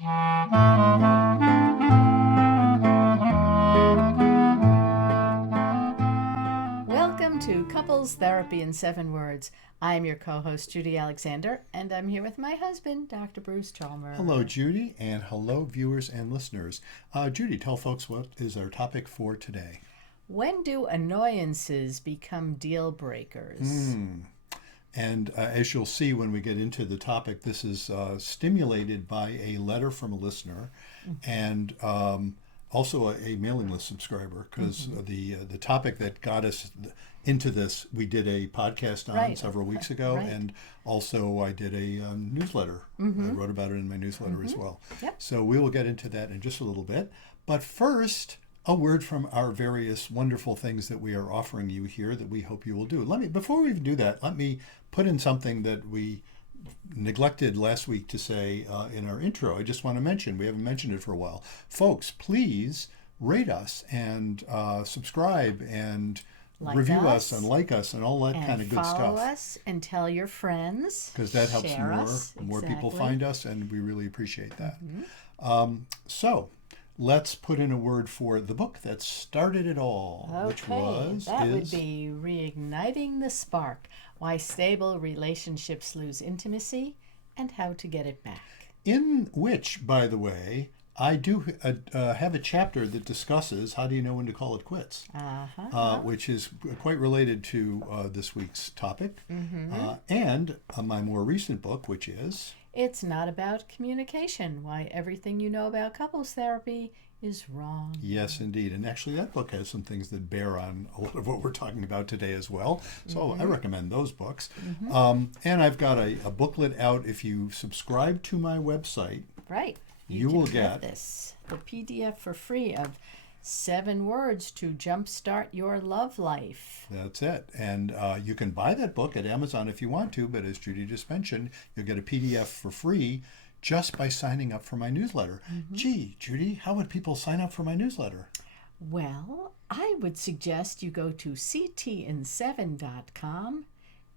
Welcome to Couples Therapy in 7 Words. I'm your co-host, Judy Alexander, and I'm here with my husband, Dr. Bruce Chalmer. Hello, Judy, and hello, viewers and listeners. Judy, tell folks what is our topic for today. When do annoyances become deal breakers? And as you'll see when we get into the topic, this is stimulated by a letter from a listener and also a mailing list subscriber, because the topic that got us into this, we did a podcast on several weeks ago, and also I did a newsletter. I wrote about it in my newsletter as well. Yep. So we will get into that in just a little bit. But first, a word from our various wonderful things that we are offering you here that we hope you will do. Before we even do that, let me put in something that we neglected last week to say in our intro. I just want to mention, we haven't mentioned it for a while. Folks, please rate us and subscribe and review us and like us and all that kind of good stuff. Follow us and tell your friends. Because that helps more people find us, and we really appreciate that. So let's put in a word for the book that started it all, which would be Reigniting the Spark: Why Stable Relationships Lose Intimacy and How to Get It Back. In which, by the way, I do have a chapter that discusses how do you know when to call it quits, which is quite related to this week's topic, and my more recent book, which is It's Not About Communication: Why Everything You Know About Couples Therapy is Wrong. Yes, indeed. And actually that book has some things that bear on a lot of what we're talking about today as well. So I recommend those books. And I've got a booklet out. If you subscribe to my website, you will get the PDF for free of 7 words to jumpstart your love life. That's it. And you can buy that book at Amazon if you want to, but as Judy just mentioned, you'll get a PDF for free just by signing up for my newsletter. Gee, Judy, how would people sign up for my newsletter? Well, I would suggest you go to ctin7.com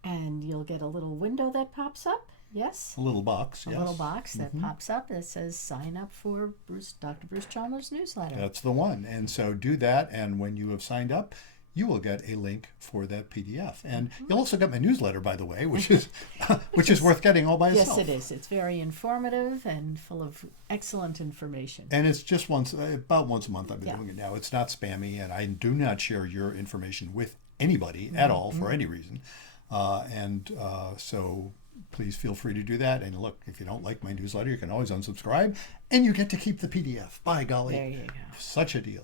and you'll get a little window that pops up. Yes? A little box, yes. A little box that pops up that says sign up for Dr. Bruce Chalmer's newsletter. That's the one. And so do that, and when you have signed up, you will get a link for that PDF. And you'll also get my newsletter, by the way, which is worth getting all by itself. Yes, it is. It's very informative and full of excellent information. And it's just about once a month I've been doing it now. It's not spammy, and I do not share your information with anybody at all for any reason. So please feel free to do that. And look, if you don't like my newsletter, you can always unsubscribe, and you get to keep the PDF. By golly, there you go. Such a deal.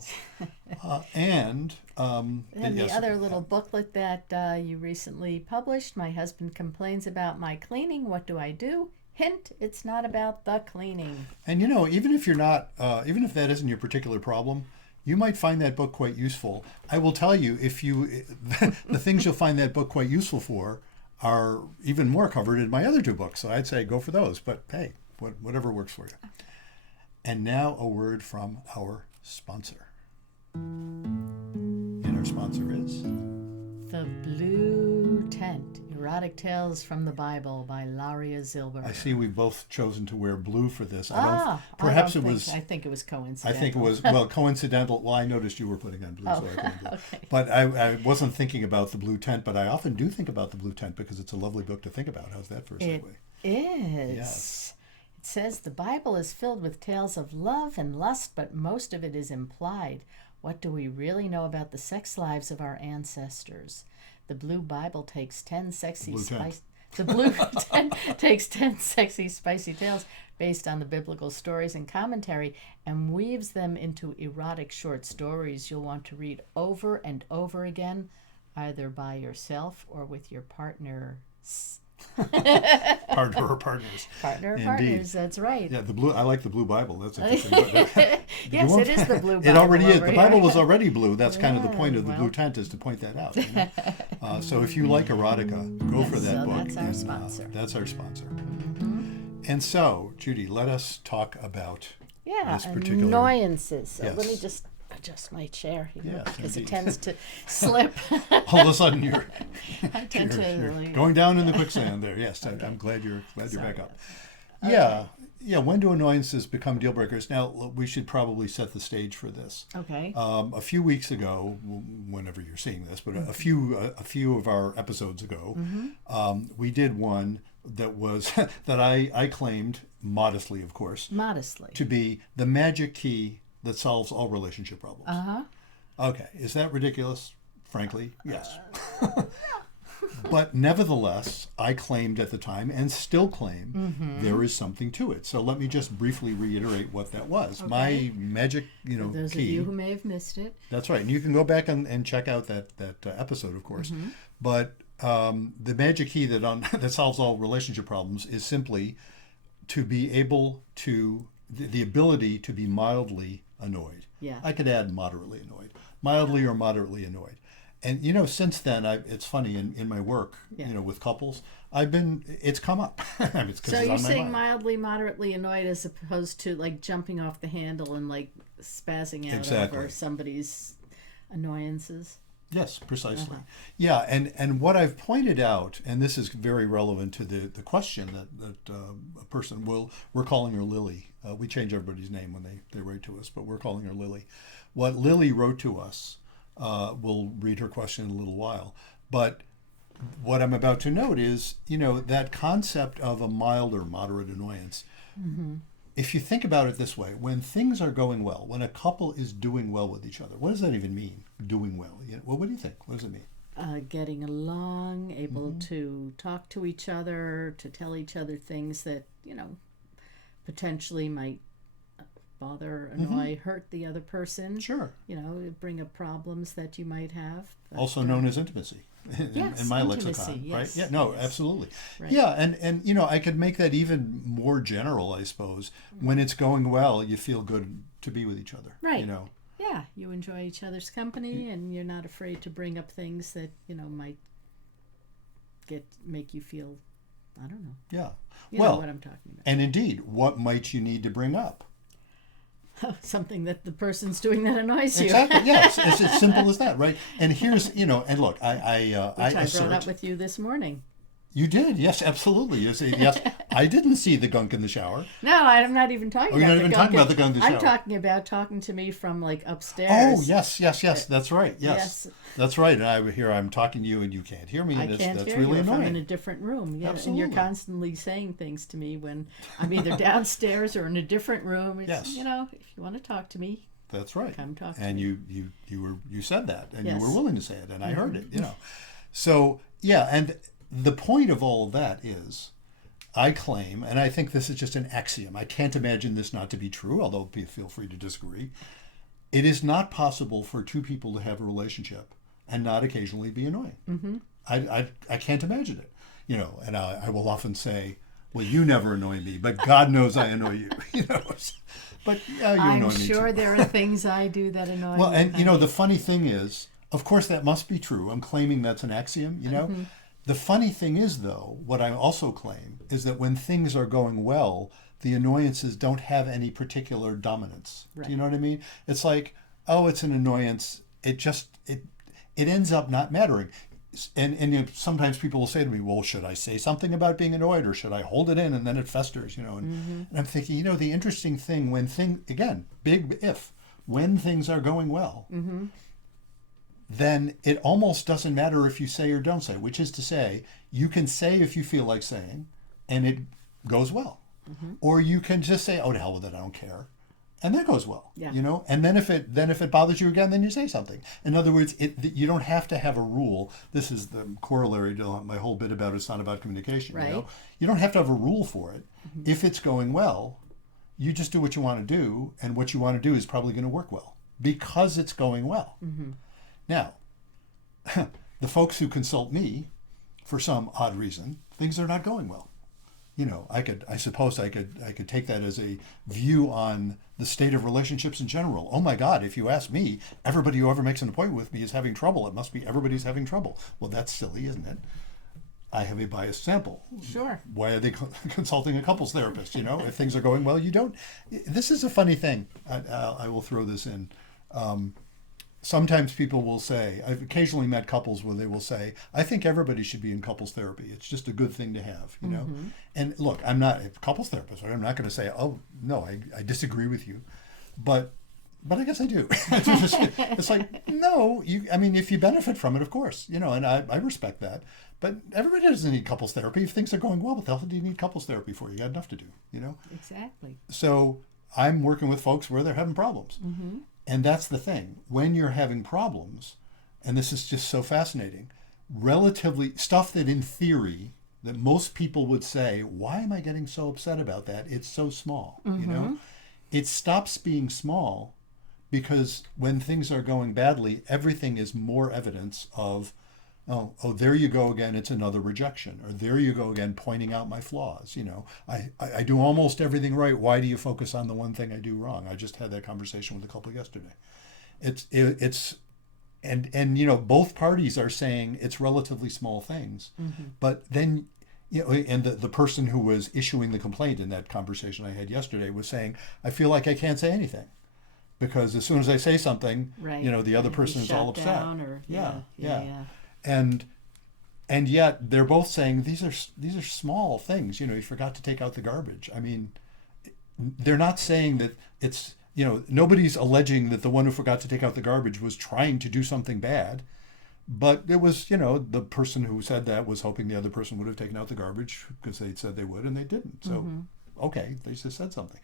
And the other little booklet that you recently published, My Husband Complains About My Cleaning. What do I do? Hint, it's not about the cleaning. And even if you're not, even if that isn't your particular problem, you might find that book quite useful. I will tell you, the things you'll find that book quite useful for are even more covered in my other 2 books. So I'd say go for those. But hey, whatever works for you. And now a word from our sponsor. And our sponsor is The Blue Tent: Erotic Tales from the Bible by Laria Zilber. I see we've both chosen to wear blue for this. I think it was coincidental. I think it was, coincidental. Well, I noticed you were putting on blue, so I put blue. Okay. But I wasn't thinking about the Blue Tent, but I often do think about the Blue Tent because it's a lovely book to think about. How's that for a segue? It is. Yes. It says the Bible is filled with tales of love and lust, but most of it is implied. What do we really know about the sex lives of our ancestors? The Blue Bible takes 10 sexy The Blue Tent takes 10 sexy, spicy tales based on the biblical stories and commentary and weaves them into erotic short stories you'll want to read over and over again, either by yourself or with your partner. Partner or partners. Partner or partners, that's right. Yeah, I like the Blue Bible. That's interesting. Yes, it is the Blue Bible. It already is. The Bible was already blue. That's kind of the point of the Blue Tent, is to point that out. So if you like erotica, go for that book. That's our sponsor. That's our sponsor. And so, Judy, let us talk about this particular... Annoyances. Yes. Let me just adjust my chair here, yes, because it tends to slip. All of a sudden you're going down in the quicksand there. Yes, I'm glad you're back up. Yeah. Okay. Yeah. When do annoyances become deal breakers? Now, we should probably set the stage for this. Okay. A few weeks ago, whenever you're seeing this, but a few of our episodes ago, we did one that was that I claimed modestly, of course, Modestly. to be the magic key that solves all relationship problems. Uh-huh. Okay, is that ridiculous? Frankly, yes. But nevertheless, I claimed at the time and still claim there is something to it. So let me just briefly reiterate what that was. Okay. My magic, For those key. of you who may have missed it. That's right. And you can go back and check out that episode, of course. But the magic key that solves all relationship problems is simply to be able to, the ability to be mildly annoyed. Yeah. I could add moderately annoyed. Mildly or moderately annoyed. And, since then, it's funny, in my work, Yeah. with couples, it's come up. It's 'cause So it's you're on my saying mind. mildly, moderately annoyed as opposed to like jumping off the handle and like spazzing out Exactly. over somebody's annoyances. Yes, precisely. Yeah, and what I've pointed out, and this is very relevant to the question that a person we're calling her Lily. We change everybody's name when they write to us, but we're calling her Lily. What Lily wrote to us, we'll read her question in a little while, but what I'm about to note is, that concept of a mild or moderate annoyance. If you think about it this way, when things are going well, when a couple is doing well with each other, what does that even mean, doing well? Well, what do you think? What does it mean? Getting along, able to talk to each other, to tell each other things that, potentially might bother, annoy, hurt the other person. Sure. Bring up problems that you might have. But, Also known as intimacy yes, in my intimacy, lexicon, yes, right? Yeah, no, yes. absolutely. Right. Yeah, and I could make that even more general, I suppose. When it's going well, you feel good to be with each other. Right. Yeah, you enjoy each other's company, and you're not afraid to bring up things that might make you feel, I don't know. Yeah. You know what I'm talking about. And indeed, what might you need to bring up? Something that the person's doing that annoys you. Exactly. Yes, it's as simple as that, right? And here's, and look, Which I brought up with you this morning. You did, yes, absolutely. You say, yes, I didn't see the gunk in the shower. No, I'm not even talking about you're not the even gunk. talking about the gunk in the shower. I'm talking about talking to me from like upstairs. Oh, yes, that's right. Yes. That's right. And I'm talking to you and you can't hear me. And I can't that's hear really you if annoying. I'm in a different room. Yeah, Absolutely. and you're constantly saying things to me when I'm either downstairs or in a different room. It's, Yes. if you want to talk to me, That's right. come talk to and me. you said that, and Yes. you were willing to say it, and I heard it. So yeah, and the point of all of that is, I claim, and I think this is just an axiom. I can't imagine this not to be true, although feel free to disagree. It is not possible for two people to have a relationship and not occasionally be annoying. Mm-hmm. I can't imagine it. And I will often say, well, you never annoy me, but God knows I annoy you. But yeah, you annoy I'm me sure too. there are things I do that annoy Well, you. and the funny thing is, of course, that must be true. I'm claiming that's an axiom. The funny thing is, though, what I also claim is that when things are going well, the annoyances don't have any particular dominance. Right. Do you know what I mean? It's like, oh, it's an annoyance. It ends up not mattering. And sometimes people will say to me, well, should I say something about being annoyed, or should I hold it in and then it festers? And I'm thinking, the interesting thing again, big if, when things are going well, then it almost doesn't matter if you say or don't say, which is to say, you can say if you feel like saying, and it goes well. Or you can just say, oh, to hell with it, I don't care. And that goes well. Yeah. And then if it bothers you again, then you say something. In other words, you don't have to have a rule. This is the corollary to my whole bit about it's not about communication. Right. You don't have to have a rule for it. If it's going well, you just do what you want to do, and what you want to do is probably going to work well because it's going well. Now, the folks who consult me, for some odd reason, things are not going well. I suppose I could take that as a view on the state of relationships in general. Oh my God, if you ask me, everybody who ever makes an appointment with me is having trouble. It must be everybody's having trouble. Well, that's silly, isn't it? I have a biased sample. Sure. Why are they consulting a couples therapist? If things are going well, you don't. This is a funny thing. I will throw this in. sometimes people will say, I've occasionally met couples where they will say, I think everybody should be in couples therapy. It's just a good thing to have, you know? And look, I'm not a couples therapist. Right? I'm not going to say, oh, no, I disagree with you. But I guess I do. It's like, no, I mean, if you benefit from it, of course, you know, and I respect that. But everybody doesn't need couples therapy. If things are going well, what the hell do you need couples therapy for? You got enough to do, you know? Exactly. So I'm working with folks where they're having problems. And that's the thing. When you're having problems, and this is just so fascinating, relatively stuff that in theory, that most people would say, why am I getting so upset about that? It's so small, you know? It stops being small because when things are going badly, everything is more evidence of, oh, there you go again, it's another rejection. Or there you go again, pointing out my flaws. You know, I do almost everything right. Why do you focus on the one thing I do wrong? I just had that conversation with a couple yesterday. And you know, both parties are saying it's relatively small things. But then, you know, and the person who was issuing the complaint in that conversation I had yesterday was saying, I feel like I can't say anything. Because as soon as I say something, you know, the other person is all upset. Yeah. And yet they're both saying these are small things. You know, you forgot to take out the garbage. I mean, they're not saying that it's, you know, nobody's alleging that the one who forgot to take out the garbage was trying to do something bad. But it was, you know, the person who said that was hoping the other person would have taken out the garbage because they said they would and they didn't. So, okay, they just said something.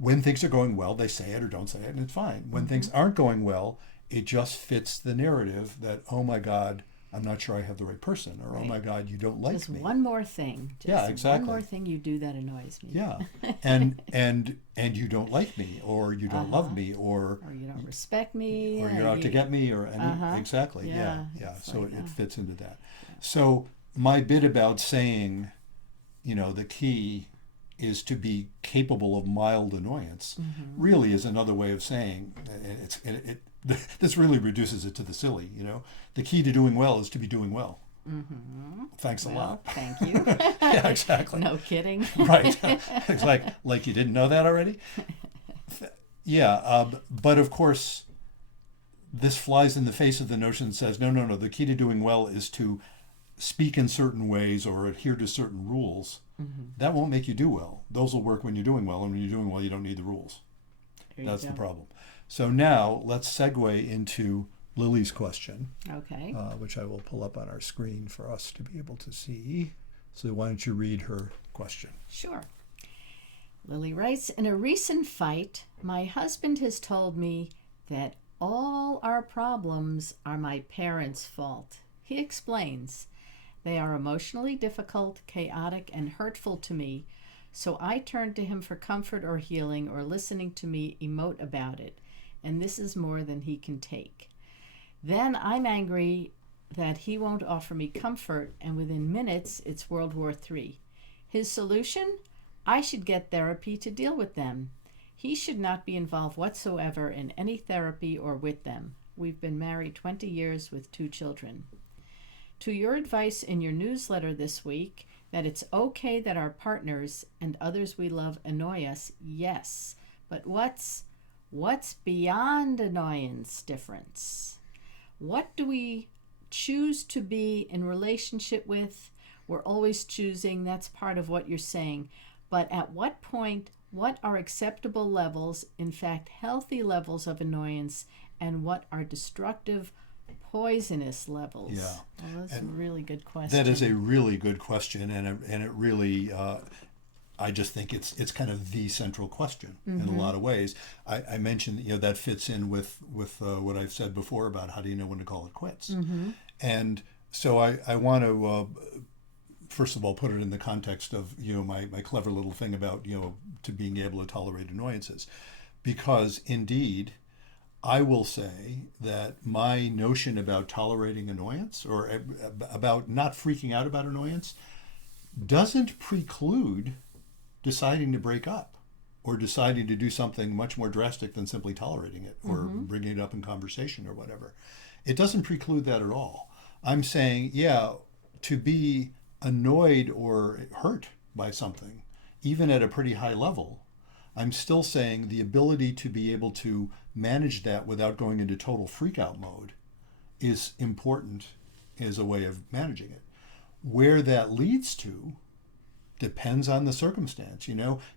When things are going well, they say it or don't say it, and it's fine. When things aren't going well, it just fits the narrative that, oh my God, I'm not sure I have the right person, or oh my God, you don't like just me. One more thing. Yeah, exactly. One more thing you do that annoys me. Yeah, and you don't like me, or you don't love me, or you don't respect me, or you're out to get me, or exactly. Yeah. So like, it fits into that. So my bit about saying, you know, the key is to be capable of mild annoyance really is another way of saying this really reduces it to the silly, you know. The key to doing well is to be doing well. Thanks a lot. Thank you. Yeah, exactly. No kidding. Right. It's like you didn't know that already? Yeah, but of course this flies in the face of the notion that says, no, the key to doing well is to speak in certain ways or adhere to certain rules. That won't make you do well. Those will work when you're doing well, and when you're doing well, you don't need the rules. That's the problem. So now let's segue into Lily's question. Okay. Which I will pull up on our screen for us to be able to see. So why don't you read her question? Sure. Lily writes, in a recent fight, my husband has told me that all our problems are my parents' fault. He explains, they are emotionally difficult, chaotic, and hurtful to me, so I turn to him for comfort or healing or listening to me emote about it, and this is more than he can take. Then I'm angry that he won't offer me comfort, and within minutes, it's World War III. His solution? I should get therapy to deal with them. He should not be involved whatsoever in any therapy or with them. We've been married 20 years with 2 children. To your advice in your newsletter this week, that it's okay that our partners and others we love annoy us, yes. But what's beyond annoyance difference? What do we choose to be in relationship with? We're always choosing, that's part of what you're saying. But at what point, what are acceptable levels, in fact, healthy levels of annoyance, and what are destructive, poisonous levels? Yeah. Well, that's a really good question. That is a really good question, and it really, I just think it's kind of the central question in a lot of ways. I mentioned, you know, that fits in with what I've said before about how do you know when to call it quits. And so I want to first of all put it in the context of, you know, my clever little thing about, you know, to being able to tolerate annoyances, because indeed I will say that my notion about tolerating annoyance or about not freaking out about annoyance doesn't preclude deciding to break up or deciding to do something much more drastic than simply tolerating it or bringing it up in conversation or whatever. It doesn't preclude that at all. I'm saying, yeah, to be annoyed or hurt by something, even at a pretty high level, I'm still saying the ability to be able to manage that without going into total freakout mode is important as a way of managing it. Where that leads to depends on the circumstance.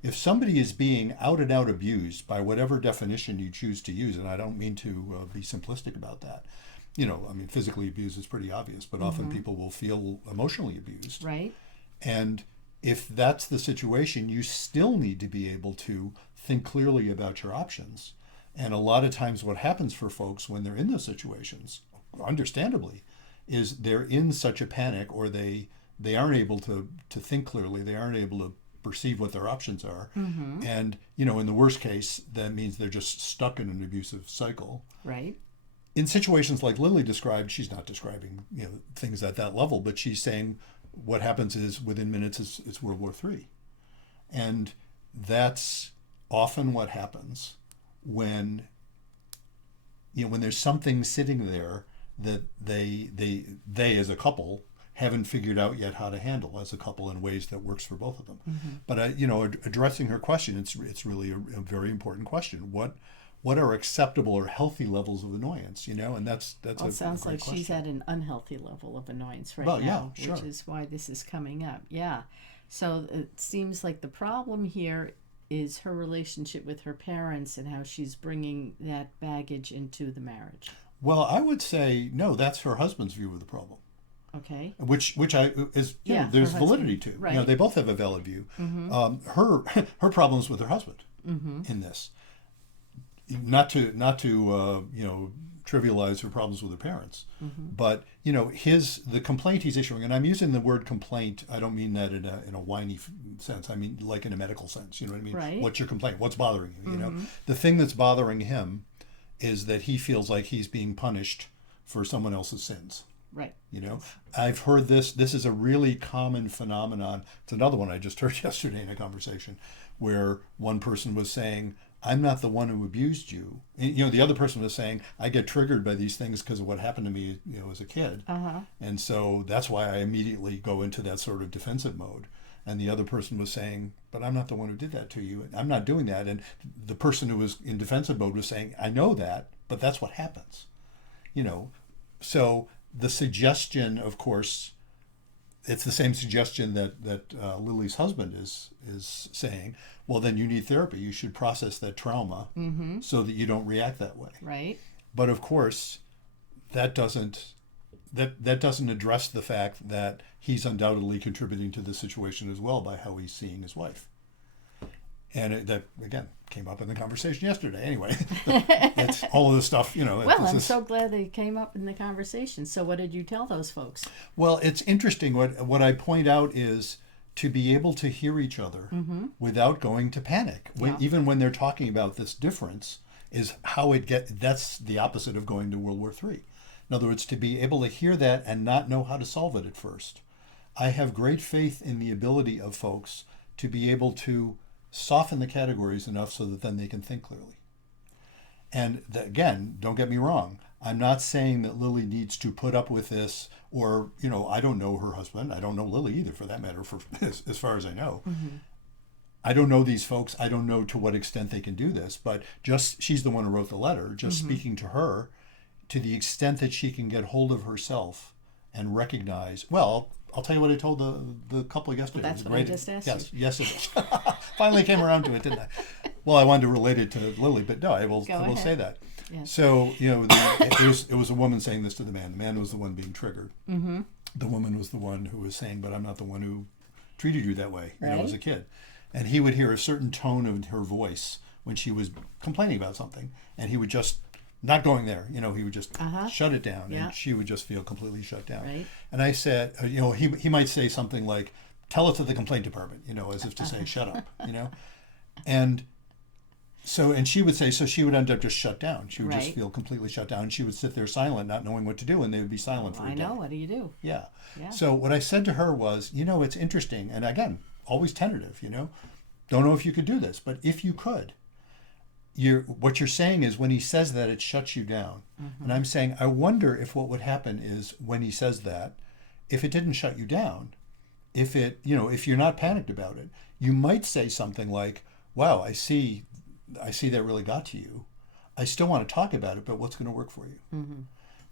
If somebody is being out and out abused by whatever definition you choose to use, and I don't mean to be simplistic about that. Physically abused is pretty obvious, but often people will feel emotionally abused. Right. And if that's the situation, you still need to be able to think clearly about your options. And a lot of times what happens for folks when they're in those situations, understandably, is they're in such a panic, or they aren't able to think clearly. They aren't able to perceive what their options are. And, in the worst case, that means they're just stuck in an abusive cycle. Right. In situations like Lily described, she's not describing, things at that level, but she's saying what happens is within minutes it's World War III. And that's often what happens when there's something sitting there that they as a couple haven't figured out yet how to handle as a couple in ways that works for both of them. But addressing her question, it's really a very important question. What are acceptable or healthy levels of annoyance? And that's well, it sounds like question. She's at an unhealthy level of annoyance right now, yeah, sure. Which is why this is coming up. Yeah. So it seems like the problem here is her relationship with her parents and how she's bringing that baggage into the marriage. Well, I would say no. That's her husband's view of the problem. Okay. Which there's validity to. Right. They both have a valid view. Her problems with her husband in this. Not to trivialize her problems with her parents, but the complaint he's issuing, and I'm using the word complaint. I don't mean that in a whiny sense. I mean like in a medical sense. You know what I mean? Right. What's your complaint? What's bothering you? The thing that's bothering him is that he feels like he's being punished for someone else's sins. Right. I've heard this. This is a really common phenomenon. It's another one I just heard yesterday in a conversation where one person was saying, I'm not the one who abused you. The other person was saying, I get triggered by these things because of what happened to me, as a kid. And so that's why I immediately go into that sort of defensive mode. And the other person was saying, but I'm not the one who did that to you. I'm not doing that. And the person who was in defensive mode was saying, I know that, but that's what happens. So the suggestion, of course, it's the same suggestion that Lily's husband is saying. Well, then you need therapy. You should process that trauma so that you don't react that way. Right. But of course, that doesn't address the fact that he's undoubtedly contributing to the situation as well by how he's seeing his wife. And that, again, came up in the conversation yesterday. Anyway, it's all of this stuff, Well, I'm so glad that it came up in the conversation. So what did you tell those folks? Well, it's interesting. What I point out is to be able to hear each other without going to panic. Even when they're talking about this difference is how that's the opposite of going to World War III. In other words, to be able to hear that and not know how to solve it at first. I have great faith in the ability of folks to be able to soften the categories enough so that then they can think clearly. And again, don't get me wrong. I'm not saying that Lily needs to put up with this or, I don't know her husband. I don't know Lily either, for that matter, as far as I know. I don't know these folks. I don't know to what extent they can do this, but just she's the one who wrote the letter, just speaking to her, to the extent that she can get hold of herself and recognize, well, I'll tell you what I told the couple yesterday. Well, that's what I just asked you. Yes, it is. Finally came around to it, didn't I? Well, I wanted to relate it to Lily, but no, I will say that. Yes. So, it was a woman saying this to the man. The man was the one being triggered. The woman was the one who was saying, but I'm not the one who treated you that way, as a kid. And he would hear a certain tone of her voice when she was complaining about something, and he would just not going there. He would just shut it down, and she would just feel completely shut down. Right. And I said, he might say something like, tell it to the complaint department, as if to say, shut up, And so, and she would say, so she would end up just shut down. She would just feel completely shut down. She would sit there silent, not knowing what to do, and they would be silent for a day. I know, what do you do? Yeah. So what I said to her was, it's interesting, and again, always tentative, don't know if you could do this, but if you could, what you're saying is when he says that, it shuts you down. And I'm saying, I wonder if what would happen is when he says that, if it didn't shut you down, if you're not panicked about it, you might say something like, wow, I see that really got to you. I still want to talk about it, but what's going to work for you? Mm-hmm.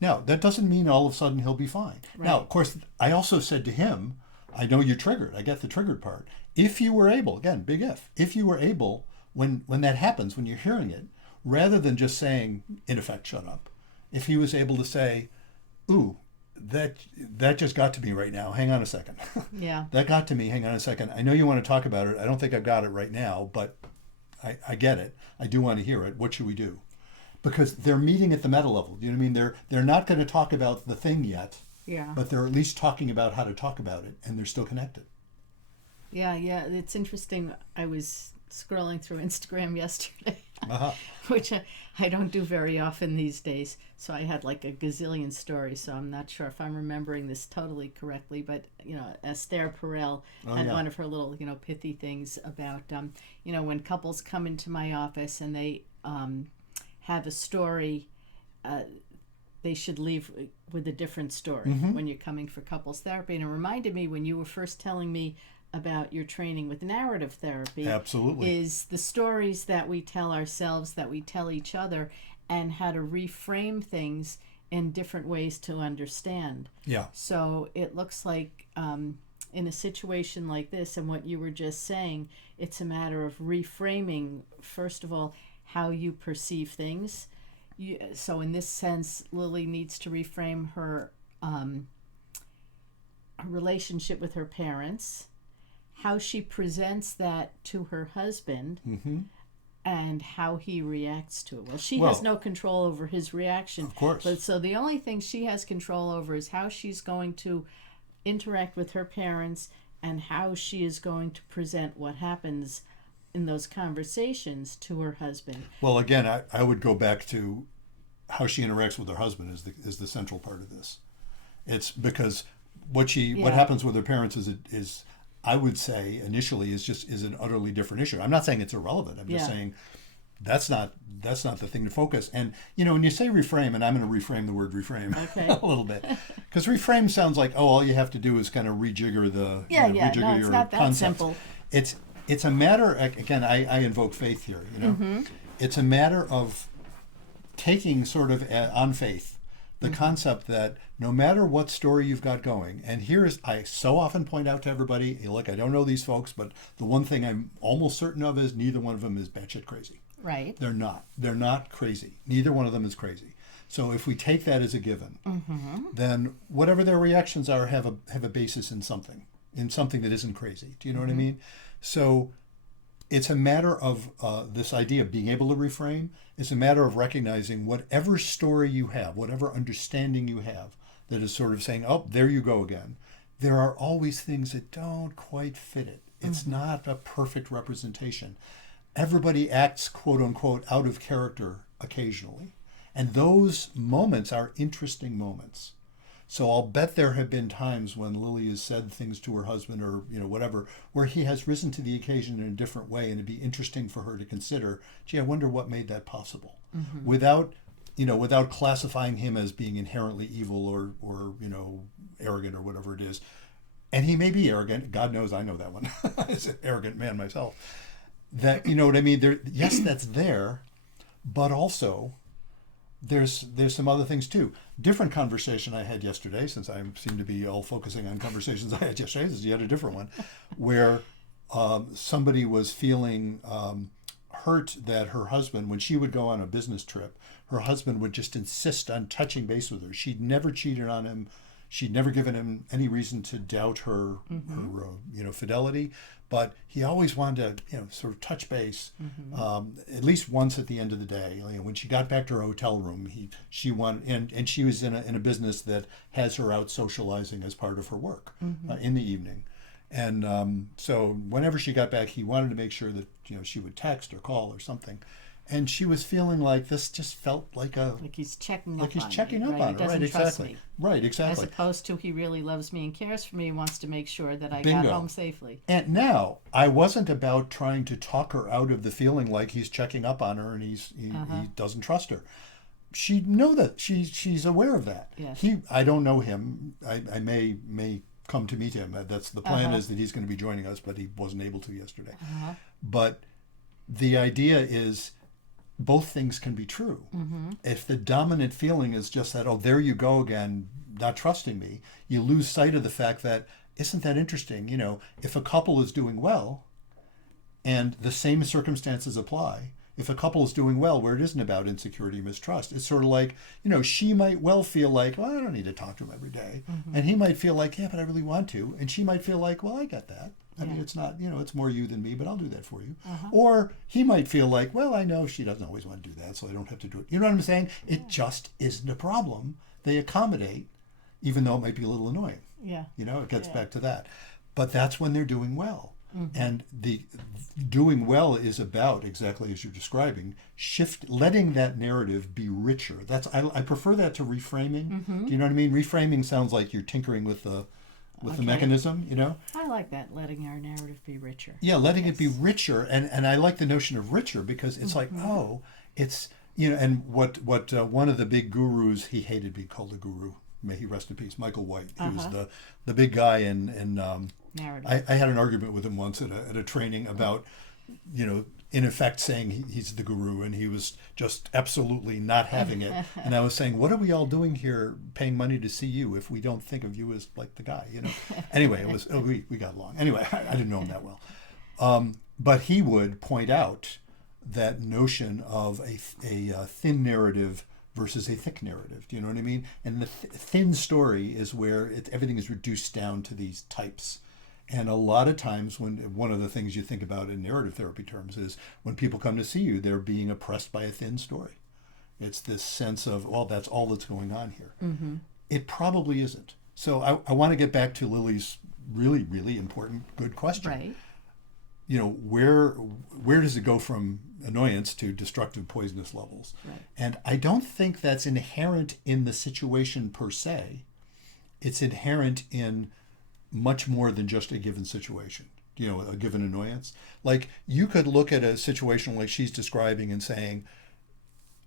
Now, that doesn't mean all of a sudden he'll be fine. Right. Now, of course, I also said to him, I know you're triggered. I get the triggered part. If you were able, again, big if you were able, when that happens, when you're hearing it, rather than just saying, in effect, shut up, if he was able to say, ooh, that just got to me right now. Hang on a second. Yeah. That got to me. Hang on a second. I know you want to talk about it. I don't think I've got it right now, but I get it. I do want to hear it. What should we do? Because they're meeting at the meta level. You know what I mean? They're not going to talk about the thing yet, Yeah. but they're at least talking about how to talk about it, and they're still connected. Yeah. It's interesting. I was scrolling through Instagram yesterday, Uh-huh. which I don't do very often these days. So I had like a gazillion stories. So I'm not sure if I'm remembering this totally correctly. But, Esther Perel had yeah. one of her little, pithy things about, when couples come into my office and they have a story, they should leave with a different story when you're coming for couples therapy. And it reminded me when you were first telling me about your training with narrative therapy. Absolutely. Is the stories that we tell ourselves, that we tell each other, and how to reframe things in different ways to understand. Yeah. So it looks like in a situation like this, and what you were just saying, it's a matter of reframing, first of all, how you perceive things. So in this sense, Lily needs to reframe her relationship with her parents, how she presents that to her husband, and how he reacts to it. Well, she has no control over his reaction. Of course. But so the only thing she has control over is how she's going to interact with her parents and how she is going to present what happens in those conversations to her husband. Well, again, I would go back to how she interacts with her husband is the central part of this. It's because what happens with her parents is I would say initially is an utterly different issue. I'm not saying it's irrelevant. I'm just saying that's not the thing to focus. And when you say reframe, and I'm going to reframe the word reframe a little bit, because reframe sounds like all you have to do is kind of rejigger the rejigger no, it's your not that concepts. simple. It's a matter, again, I invoke faith here. It's a matter of taking sort of on faith the concept that no matter what story you've got going, and I so often point out to everybody, look, I don't know these folks, but the one thing I'm almost certain of is neither one of them is batshit crazy. Right. They're not crazy. Neither one of them is crazy. So if we take that as a given, then whatever their reactions are have a basis in something that isn't crazy. Do you know what I mean? So it's a matter of this idea of being able to reframe. It's a matter of recognizing whatever story you have, whatever understanding you have that is sort of saying, oh, there you go again. There are always things that don't quite fit it. It's not a perfect representation. Everybody acts, quote unquote, out of character occasionally. And those moments are interesting moments. So I'll bet there have been times when Lily has said things to her husband or whatever, where he has risen to the occasion in a different way, and it'd be interesting for her to consider, gee, I wonder what made that possible, without classifying him as being inherently evil or arrogant or whatever it is. And he may be arrogant. God knows I know that one. As an arrogant man myself. That, you know what I mean? Yes, that's there, but also there's some other things too. Different conversation I had yesterday, since I seem to be all focusing on conversations I had yesterday. This is yet a different one, where somebody was feeling hurt that her husband, when she would go on a business trip, her husband would just insist on touching base with her. She'd never cheated on him. She'd never given him any reason to doubt her fidelity, but he always wanted to, sort of touch base, at least once at the end of the day. When she got back to her hotel room, she wanted, and she was in a business that has her out socializing as part of her work in the evening, and so whenever she got back, he wanted to make sure that she would text or call or something. And she was feeling like this just felt like he's checking up on her. Right, exactly. Right, exactly. As opposed to he really loves me and cares for me and wants to make sure that I Bingo. got home safely. And now, I wasn't about trying to talk her out of the feeling like he's checking up on her and he doesn't trust her. She know that she's aware of that. Yes. I don't know him. I may come to meet him. That's the plan is that he's going to be joining us, but he wasn't able to yesterday. But the idea is both things can be true. If the dominant feeling is just that, oh, there you go again, not trusting me, you lose sight of the fact that, isn't that interesting? If a couple is doing well and the same circumstances apply, if a couple is doing well where it isn't about insecurity, mistrust, it's sort of like, she might well feel like, well, I don't need to talk to him every day. And he might feel like, yeah, but I really want to. And she might feel like, well, I got that. I mean, it's not, it's more you than me, but I'll do that for you. Or he might feel like, well, I know she doesn't always want to do that, so I don't have to do it. You know what I'm saying? It just isn't a problem. They accommodate, even though it might be a little annoying. Yeah. It gets back to that. But that's when they're doing well. And the doing well is about, exactly as you're describing, letting that narrative be richer. I prefer that to reframing. Do you know what I mean? Reframing sounds like you're tinkering with the mechanism, I like that, letting our narrative be richer. Yeah, letting it be richer. And I like the notion of richer because it's like, it's, and what one of the big gurus, he hated being called a guru, may he rest in peace, Michael White. He was the big guy in narrative. I had an argument with him once at a training about, in effect saying he's the guru, and he was just absolutely not having it. And I was saying, what are we all doing here paying money to see you if we don't think of you as like the guy, Anyway, it was we got along. Anyway, I didn't know him that well. But he would point out that notion of a thin narrative versus a thick narrative. Do you know what I mean? And the thin story is where everything is reduced down to these types. And a lot of times one of the things you think about in narrative therapy terms is when people come to see you, they're being oppressed by a thin story. It's this sense of, well, that's all that's going on here. It probably isn't. So I want to get back to Lily's really, really important, good question. Right. Where does it go from annoyance to destructive, poisonous levels? Right. And I don't think that's inherent in the situation per se. It's inherent in much more than just a given situation, a given annoyance. Like, you could look at a situation like she's describing and saying,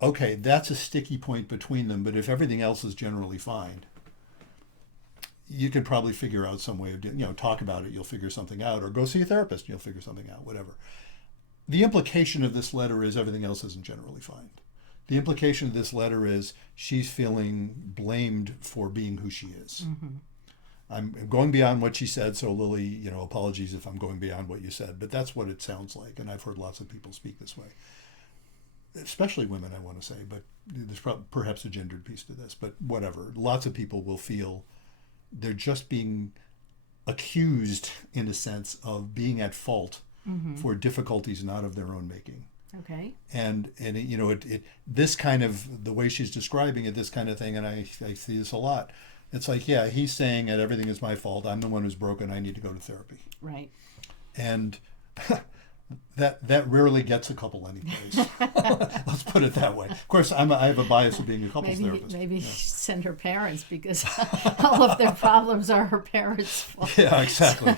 okay, that's a sticky point between them, but if everything else is generally fine, you could probably figure out some way of, talk about it, you'll figure something out, or go see a therapist, you'll figure something out, whatever. The implication of this letter is everything else isn't generally fine. The implication of this letter is she's feeling blamed for being who she is. I'm going beyond what she said, so Lily, apologies if I'm going beyond what you said, but that's what it sounds like, and I've heard lots of people speak this way, especially women, I want to say, but there's perhaps a gendered piece to this, but whatever. Lots of people will feel they're just being accused, in a sense, of being at fault for difficulties not of their own making. Okay. And this kind of, the way she's describing it, this kind of thing, and I see this a lot. It's like, yeah, he's saying that everything is my fault. I'm the one who's broken. I need to go to therapy. Right. And that rarely gets a couple anyplace. Let's put it that way. Of course, I have a bias of being a couples therapist. Maybe send her parents, because all of their problems are her parents' fault. Yeah, exactly.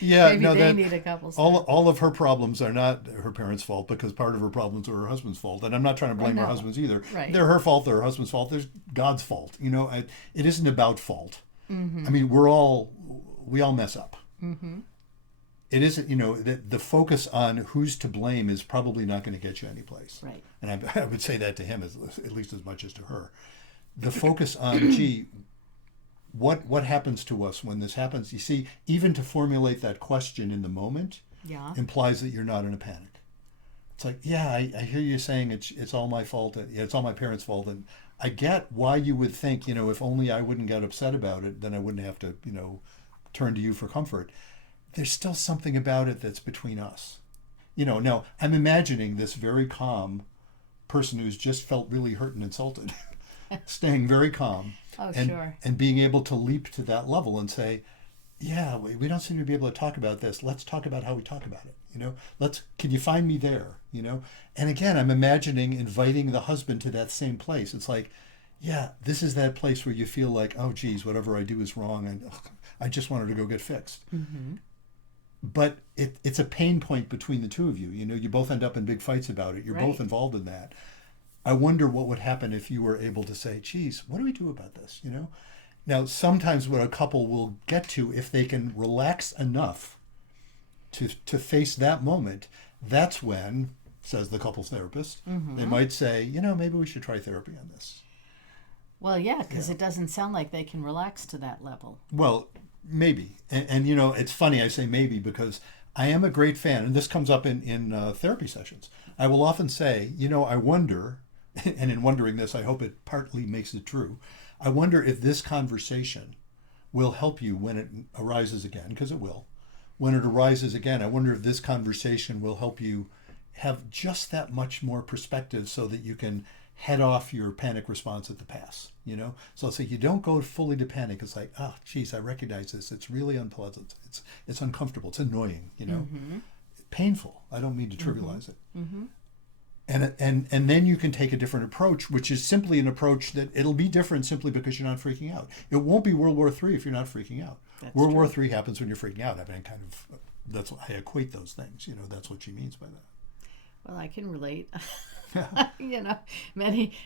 Yeah, maybe they need a couples therapist. All of her problems are not her parents' fault, because part of her problems are her husband's fault. And I'm not trying to blame her husbands either. Right. They're her fault. They're her husband's fault. There's God's fault. It isn't about fault. I mean, we all mess up. It isn't, the focus on who's to blame is probably not going to get you anyplace. Right. And I would say that to him at least as much as to her. The focus on, gee, what happens to us when this happens? You see, even to formulate that question in the moment implies that you're not in a panic. It's like, yeah, I hear you saying it's all my fault. It's all my parents' fault. And I get why you would think, if only I wouldn't get upset about it, then I wouldn't have to, turn to you for comfort. There's still something about it that's between us. Now I'm imagining this very calm person who's just felt really hurt and insulted, staying very calm and being able to leap to that level and say, yeah, we don't seem to be able to talk about this. Let's talk about how we talk about it. Can you find me there? And again, I'm imagining inviting the husband to that same place. It's like, yeah, this is that place where you feel like, oh, geez, whatever I do is wrong. And I just wanted to go get fixed. But it's a pain point between the two of you. You both end up in big fights about it. You're both involved in that. I wonder what would happen if you were able to say, geez, what do we do about this? Now, sometimes what a couple will get to, if they can relax enough to face that moment, that's when says the couples therapist. Mm-hmm. They might say, maybe we should try therapy on this. Well, yeah, because it doesn't sound like they can relax to that level. Well, maybe. And it's funny I say maybe because I am a great fan, and this comes up in therapy sessions. I will often say, I wonder, and in wondering this, I hope it partly makes it true. I wonder if this conversation will help you when it arises again, because it will. When it arises again, I wonder if this conversation will help you have just that much more perspective so that you can head off your panic response at the pass, So I'll say you don't go fully to panic. It's like, oh, geez, I recognize this. It's really unpleasant. It's uncomfortable. It's annoying, Mm-hmm. Painful. I don't mean to trivialize it. Mm-hmm. And then you can take a different approach, which is simply an approach that it'll be different simply because you're not freaking out. It won't be World War III if you're not freaking out. That's World true. War III happens when you're freaking out. I mean, that's what I equate those things. That's what she means by that. Well, I can relate.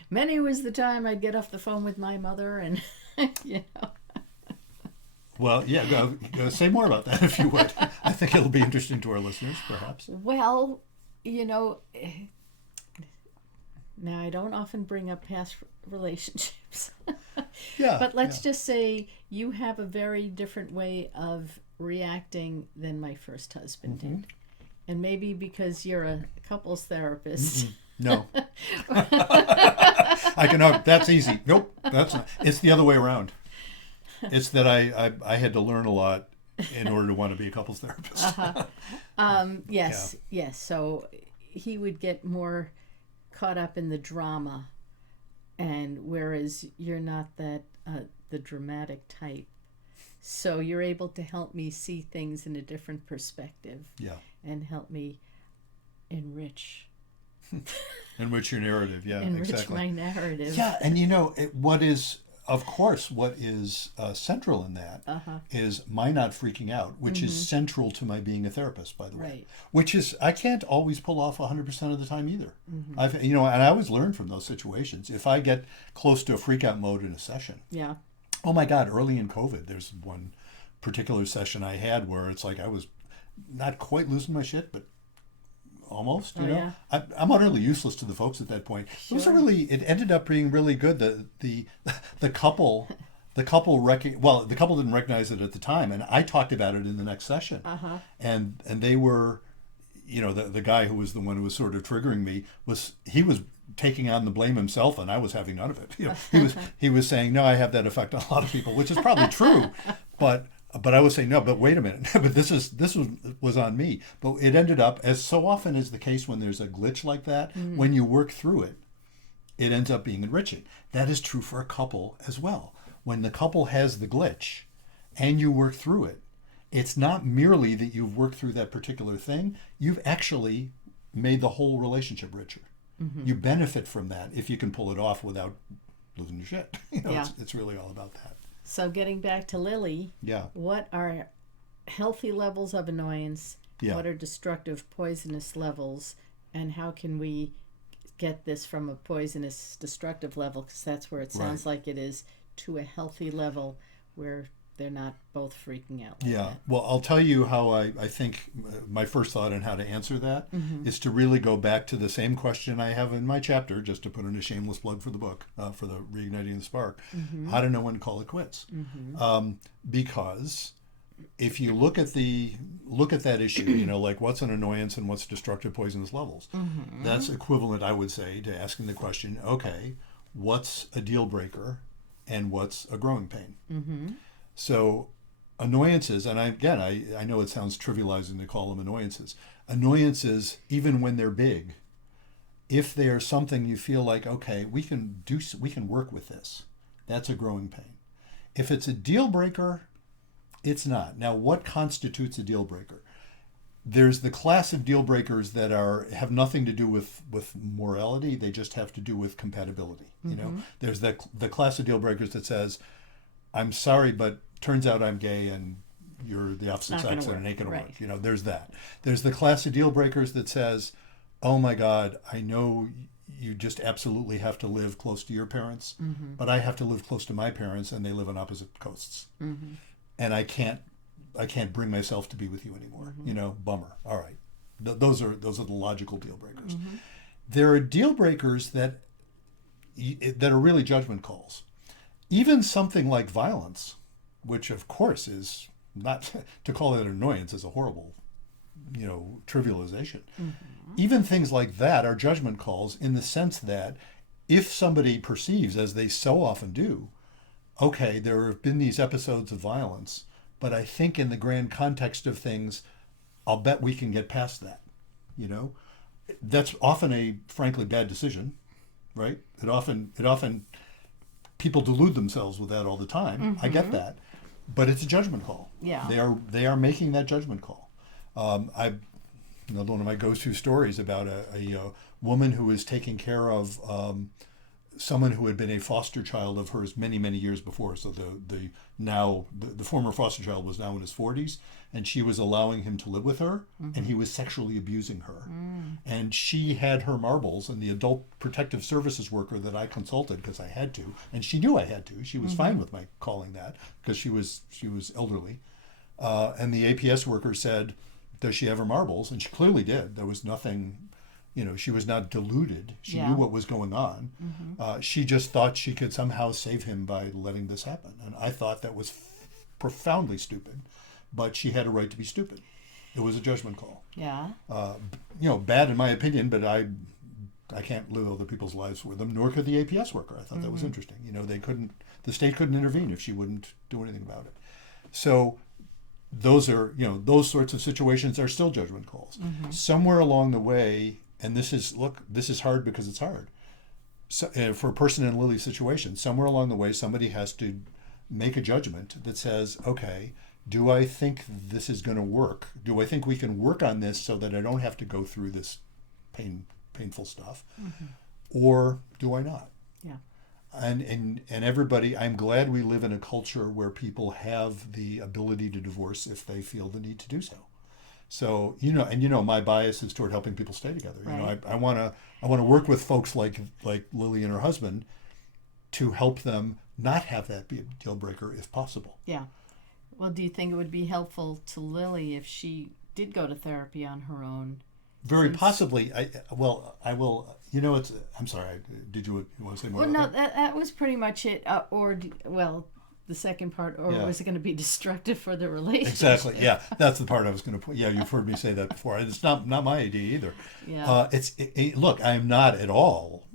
Many was the time I'd get off the phone with my mother and, Well, yeah, go say more about that if you would. I think it'll be interesting to our listeners, perhaps. Well, now I don't often bring up past relationships. Yeah. But let's just say you have a very different way of reacting than my first husband did. And maybe because you're a couples therapist. No. I can know that's easy. Nope, that's not. It's the other way around. It's that I had to learn a lot in order to want to be a couples therapist. Yes. So he would get more caught up in the drama, and whereas you're not that the dramatic type, so you're able to help me see things in a different perspective. Yeah. And help me enrich your narrative. Yeah, enrich exactly. my narrative. Yeah, and what is central in that is my not freaking out, which is central to my being a therapist, by the way. Right. Which is, I can't always pull off 100% of the time either. And I always learn from those situations. If I get close to a freak out mode in a session. Yeah. Oh my God, early in COVID, there's one particular session I had where it's like I was not quite losing my shit, but almost, Yeah. I'm utterly useless to the folks at that point. Sure. It ended up being really good. The couple didn't recognize it at the time, and I talked about it in the next session. And they were, the guy who was the one who was sort of triggering me was taking on the blame himself, and I was having none of it. He was saying, no, I have that effect on a lot of people, which is probably true, but I was saying, no, but wait a minute, but this was on me. But it ended up, as so often is the case when there's a glitch like that, when you work through it, it ends up being enriching. That is true for a couple as well. When the couple has the glitch and you work through it, it's not merely that you've worked through that particular thing, you've actually made the whole relationship richer. You benefit from that if you can pull it off without losing your shit. It's really all about that. So getting back to Lily, what are healthy levels of annoyance? Yeah. What are destructive, poisonous levels? And how can we get this from a poisonous, destructive level? Because that's where it sounds like it is, to a healthy level where they're not both freaking out. That. Well, I'll tell you how I think my first thought on how to answer that is to really go back to the same question I have in my chapter, just to put in a shameless plug for the book, for the Reigniting the Spark, how to know when to call it quits. Because if you look at that issue, like what's an annoyance and what's destructive poisonous levels, that's equivalent, I would say, to asking the question, okay, what's a deal breaker and what's a growing pain? So annoyances, and I know it sounds trivializing to call them annoyances. Annoyances, even when they're big, if they are something you feel like, okay, we can work with this, that's a growing pain. If it's a deal breaker, it's not. Now, what constitutes a deal breaker? There's the class of deal breakers that have nothing to do with morality. They just have to do with compatibility. There's the class of deal breakers that says, I'm sorry, but turns out I'm gay and you're the opposite sex and it ain't going to work. There's that. There's the class of deal breakers that says, oh my God, I know you just absolutely have to live close to your parents, but I have to live close to my parents and they live on opposite coasts. And I can't bring myself to be with you anymore. Bummer. All right. Those are the logical deal breakers. There are deal breakers that are really judgment calls. Even something like violence, which of course is not to call it an annoyance is a horrible, trivialization. Even things like that are judgment calls in the sense that if somebody perceives, as they so often do, okay, there have been these episodes of violence, but I think in the grand context of things, I'll bet we can get past that. That's often a frankly bad decision, right? It often people delude themselves with that all the time. I get that, but it's a judgment call. Yeah, they are making that judgment call. Another one of my go-to stories about a woman who was taking care of someone who had been a foster child of hers many, many years before. So the former foster child was now in his 40s, and she was allowing him to live with her, and he was sexually abusing her. And she had her marbles, and the adult protective services worker that I consulted, because I had to, and she knew I had to, she was fine with my calling that, because she was elderly. And the APS worker said, does she have her marbles? And she clearly did. There was nothing, she was not deluded. She knew what was going on. She just thought she could somehow save him by letting this happen. And I thought that was profoundly stupid, but she had a right to be stupid. It was a judgment call. Yeah. Bad in my opinion, but I can't live other people's lives for them, nor could the APS worker. I thought that was interesting. The state couldn't intervene if she wouldn't do anything about it. So those are, those sorts of situations are still judgment calls. Somewhere along the way, and this is hard because it's hard. So, for a person in Lily's situation, somewhere along the way, somebody has to make a judgment that says, okay, do I think this is going to work? Do I think we can work on this so that I don't have to go through this painful stuff? Or do I not? Yeah. And everybody, I'm glad we live in a culture where people have the ability to divorce if they feel the need to do so. So, my bias is toward helping people stay together. Right. I want to work with folks like Lily and her husband to help them not have that be a deal breaker if possible. Yeah. Well, do you think it would be helpful to Lily if she did go to therapy on her own? Very possibly. I will. I'm sorry. Did you want to say more? Well, no, that was pretty much it. The second part, or was it going to be destructive for the relationship? Exactly. Yeah, that's the part I was going to put. Yeah, you've heard me say that before. It's not my idea either. Yeah. Look, I'm not at all.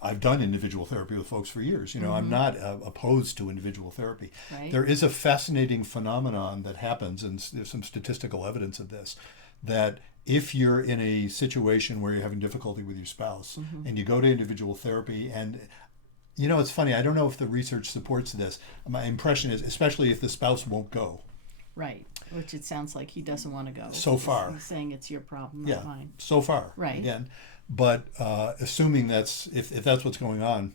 I've done individual therapy with folks for years. I'm not opposed to individual therapy. Right. There is a fascinating phenomenon that happens, and there's some statistical evidence of this, that if you're in a situation where you're having difficulty with your spouse and you go to individual therapy, and it's funny, I don't know if the research supports this. My impression is, especially if the spouse won't go. Right, which it sounds like he doesn't want to go. So far. He's saying it's your problem, not mine. So far. Right. Again, but assuming if that's what's going on,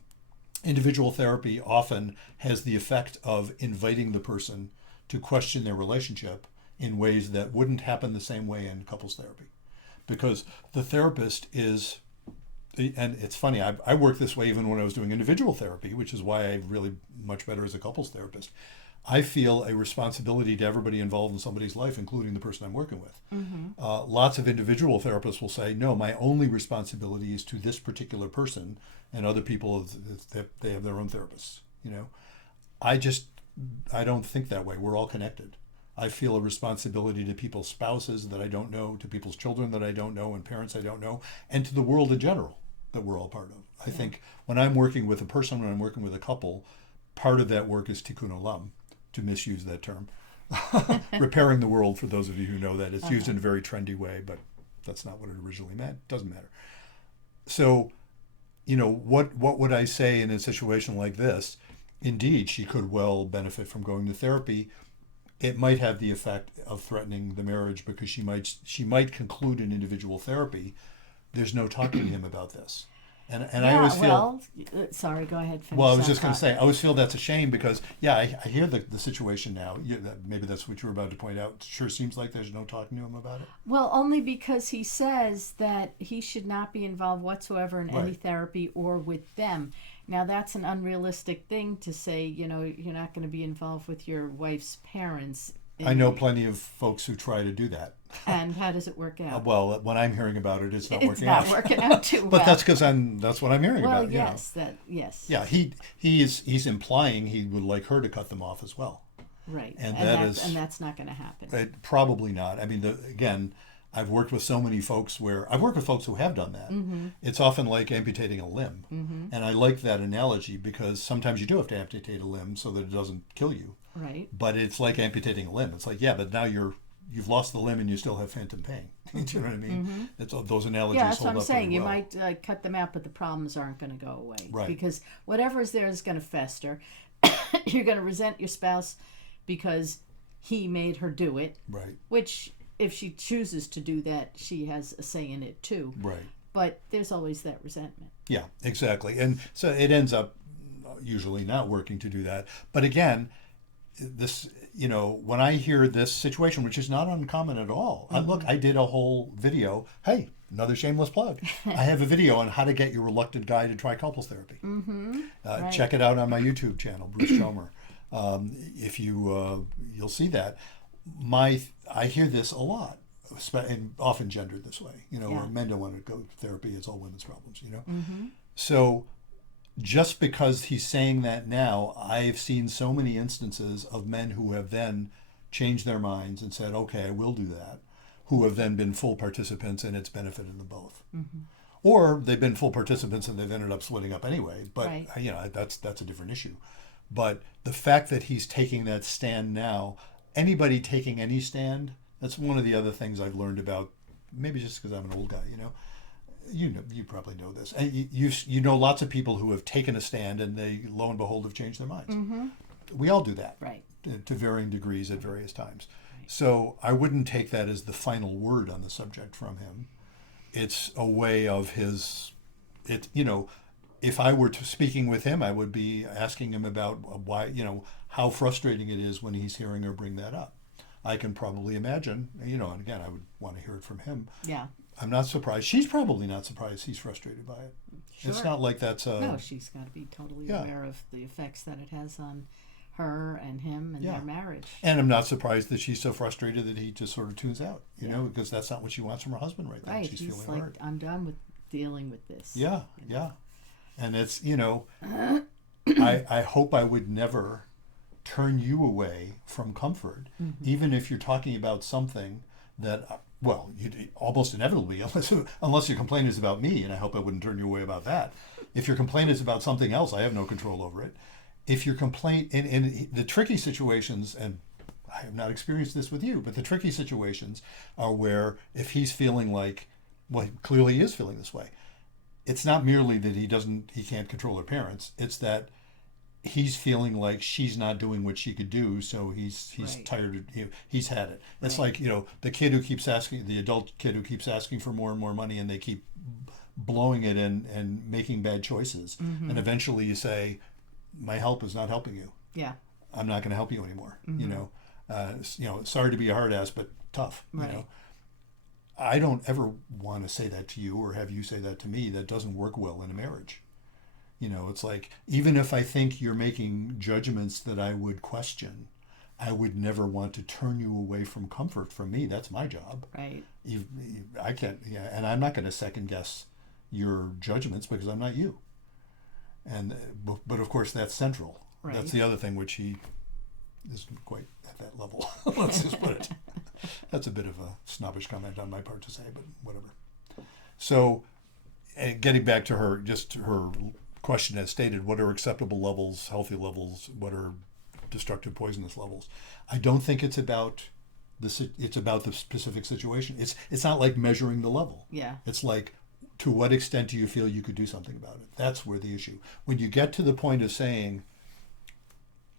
individual therapy often has the effect of inviting the person to question their relationship in ways that wouldn't happen the same way in couples therapy. Because the therapist is, and it's funny, I worked this way even when I was doing individual therapy, which is why I'm really much better as a couples therapist. I feel a responsibility to everybody involved in somebody's life, including the person I'm working with. Lots of individual therapists will say, no, my only responsibility is to this particular person, and other people, they have their own therapists. I don't think that way. We're all connected. I feel a responsibility to people's spouses that I don't know, to people's children that I don't know, and parents I don't know, and to the world in general that we're all part of. I think when I'm working with a person, when I'm working with a couple, part of that work is tikkun olam, to misuse that term. Repairing the world, for those of you who know that. It's used in a very trendy way, but that's not what it originally meant. Doesn't matter. So, what would I say in a situation like this? Indeed, she could well benefit from going to therapy. It might have the effect of threatening the marriage, because she might conclude in individual therapy, there's no talking to him about this. And I always feel... sorry, go ahead. Well, I was just going to say, I always feel that's a shame, because, I hear the situation now. Maybe that's what you were about to point out. It sure seems like there's no talking to him about it. Well, only because he says that he should not be involved whatsoever in any therapy or with them. Now, that's an unrealistic thing to say, you're not going to be involved with your wife's parents I know plenty of folks who try to do that. And how does it work out? Well, when I'm hearing about it, it's not working It's out. not working out too well. But that's because that's what I'm hearing well, about. yes, You know. yes. Yeah, he's implying he would like her to cut them off as well. Right, And that's not going to happen. Probably not. I mean, again, I've worked with so many folks I've worked with folks who have done that. Mm-hmm. It's often like amputating a limb, Mm-hmm. and I like that analogy because sometimes you do have to amputate a limb so that it doesn't kill you. Right. But it's like amputating a limb. It's like, yeah, but now you've lost the limb and you still have phantom pain. Do you know what I mean? Mm-hmm. It's those analogies. Yeah, that's hold what I'm up saying. very You well. might cut them out, but the problems aren't going to go away. Right. Because whatever is there is going to fester. You're going to resent your spouse because he made her do it. Right. Which, if she chooses to do that, she has a say in it too. Right. But there's always that resentment. Yeah, exactly. And so it ends up usually not working to do that. But again, this, when I hear this situation, which is not uncommon at all. Mm-hmm. I did a whole video. Hey, another shameless plug. I have a video on how to get your reluctant guy to try couples therapy. Mm-hmm. Right. Check it out on my YouTube channel, Bruce Chalmer. If you'll see that. I hear this a lot, and often gendered this way. Where men don't want to go to therapy. It's all women's problems. Mm-hmm. So just because he's saying that now, I've seen so many instances of men who have then changed their minds and said, okay, I will do that, who have then been full participants and it's benefited them both. Mm-hmm. Or they've been full participants and they've ended up splitting up anyway. But, right. That's a different issue. But the fact that he's taking that stand now, anybody taking any stand, that's one of the other things I've learned about, maybe just because I'm an old guy, you probably know this. And you know lots of people who have taken a stand and they, lo and behold, have changed their minds. Mm-hmm. We all do that, right, to varying degrees at various times. Right. So I wouldn't take that as the final word on the subject from him. It's a way of if I were speaking with him, I would be asking him about why, how frustrating it is when he's hearing her bring that up. I can probably imagine, and again, I would want to hear it from him. Yeah. I'm not surprised. She's probably not surprised he's frustrated by it. Sure. It's not like that's no, she's got to be totally aware of the effects that it has on her and him and their marriage. And I'm not surprised that she's so frustrated that he just sort of tunes out, because that's not what she wants from her husband right now. Right. She's He's feeling like, hurt. I'm done with dealing with this. Yeah, yeah. And it's, I hope I would never turn you away from comfort, even if you're talking about something that, well, you'd almost inevitably, unless your complaint is about me, and I hope I wouldn't turn you away about that. If your complaint is about something else, I have no control over it. If your complaint, in the tricky situations, and I have not experienced this with you, but the tricky situations are where if he's feeling like, well, clearly he is feeling this way, it's not merely that he can't control her parents, it's that he's feeling like she's not doing what she could do, so he's right. tired of, he's had it. It's right. like, the adult kid who keeps asking for more and more money and they keep blowing it and making bad choices. Mm-hmm. And eventually you say, my help is not helping you. Yeah. I'm not going to help you anymore. Mm-hmm. Sorry to be a hard ass, but tough. Right. I don't ever want to say that to you or have you say that to me. That doesn't work well in a marriage. It's like, even if I think you're making judgments that I would question, I would never want to turn you away from comfort from me. That's my job. Right. I can't, and I'm not going to second guess your judgments because I'm not you. And, but of course that's central. Right. That's the other thing which he isn't quite at that level. Let's just put it. That's a bit of a snobbish comment on my part to say, but whatever. So, getting back to her question as stated, what are acceptable levels, healthy levels, what are destructive, poisonous levels? I don't think it's about it's about the specific situation. It's not like measuring the level. Yeah. It's like, to what extent do you feel you could do something about it? That's where the issue. When you get to the point of saying,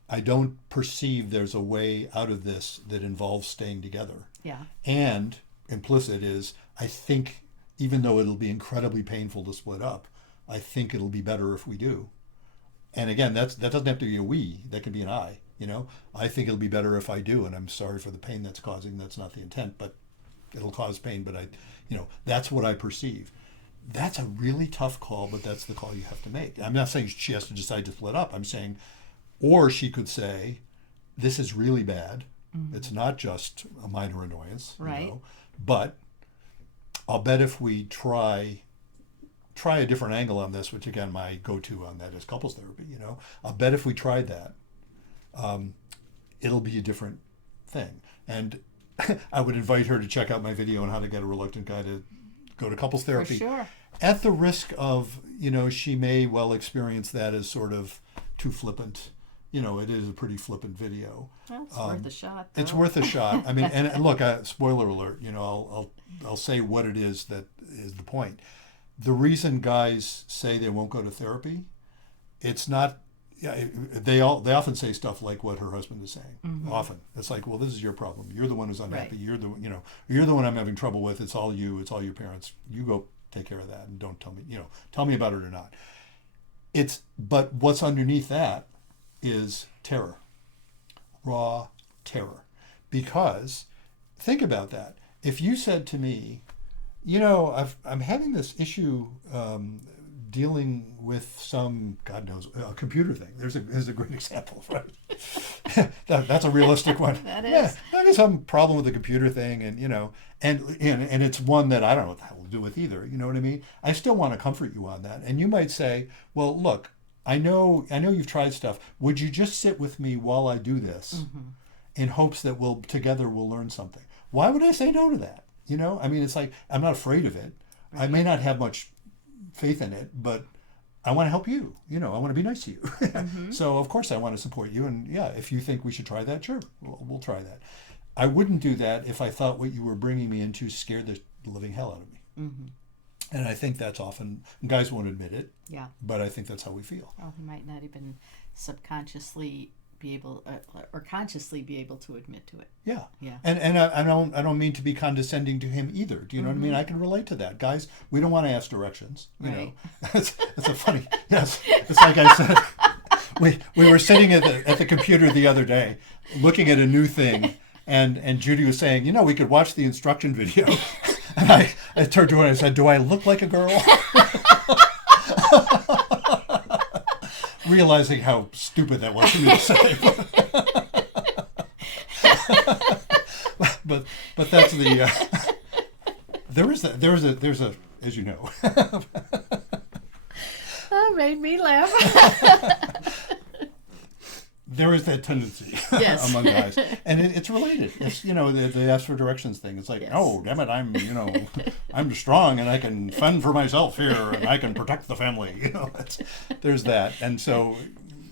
I don't perceive there's a way out of this that involves staying together. Yeah. And implicit is, I think, even though it'll be incredibly painful to split up, I think it'll be better if we do. And again, that doesn't have to be a we, that can be an I, I think it'll be better if I do, and I'm sorry for the pain that's causing. That's not the intent, but it'll cause pain, but that's what I perceive. That's a really tough call, but that's the call you have to make. I'm not saying she has to decide to split up. I'm saying, or she could say, this is really bad. It's not just a minor annoyance, Right. But I'll bet if we try a different angle on this, which again my go-to on that is couples therapy. I'll bet if we tried that, it'll be a different thing. And I would invite her to check out my video on how to get a reluctant guy to go to couples therapy. For sure. At the risk of, she may well experience that as sort of too flippant. It is a pretty flippant video. Well, it's worth a shot, though. It's worth a shot. I mean, and look, spoiler alert. I'll say what it is that is the point. The reason guys say they won't go to therapy, it's not. Yeah, they often say stuff like what her husband is saying. Often, it's like, well, this is your problem. You're the one who's unhappy. Right. You're the one I'm having trouble with. It's all you. It's all your parents. You go take care of that, and don't tell me. Tell me about it or not. But what's underneath that is terror, raw terror. Because think about that. If you said to me, I'm having this issue dealing with some, God knows, a computer thing. There's a great example, right? That's a realistic one. That is. Yeah, there's some problem with the computer thing, and and it's one that I don't know what the hell to do with either. You know what I mean? I still want to comfort you on that, and you might say, well, look, I know you've tried stuff. Would you just sit with me while I do this, in hopes that together we'll learn something? Why would I say no to that? I mean, it's like, I'm not afraid of it. Right. I may not have much faith in it, but I want to help you. I want to be nice to you. So of course I want to support you. And yeah, if you think we should try that, sure, we'll try that. I wouldn't do that if I thought what you were bringing me into scared the living hell out of me. And I think that's often, guys won't admit it. Yeah. But I think that's how we feel. Well, he might not even subconsciously be able or consciously be able to admit to it. Yeah. Yeah. And I don't mean to be condescending to him either. Do you know what I mean? I can relate to that. Guys, we don't want to ask directions. It's a funny. Yes. It's like I said. We were sitting at the computer the other day, looking at a new thing, and Judy was saying, we could watch the instruction video. And I turned to her and I said, "Do I look like a girl?" Realizing how stupid that was for me to say. but that's the there's a as you know. That made me laugh. There is that tendency among guys, and it's related. It's the ask for directions thing. It's like, oh, damn it, I'm strong and I can fend for myself here and I can protect the family. There's that, and so,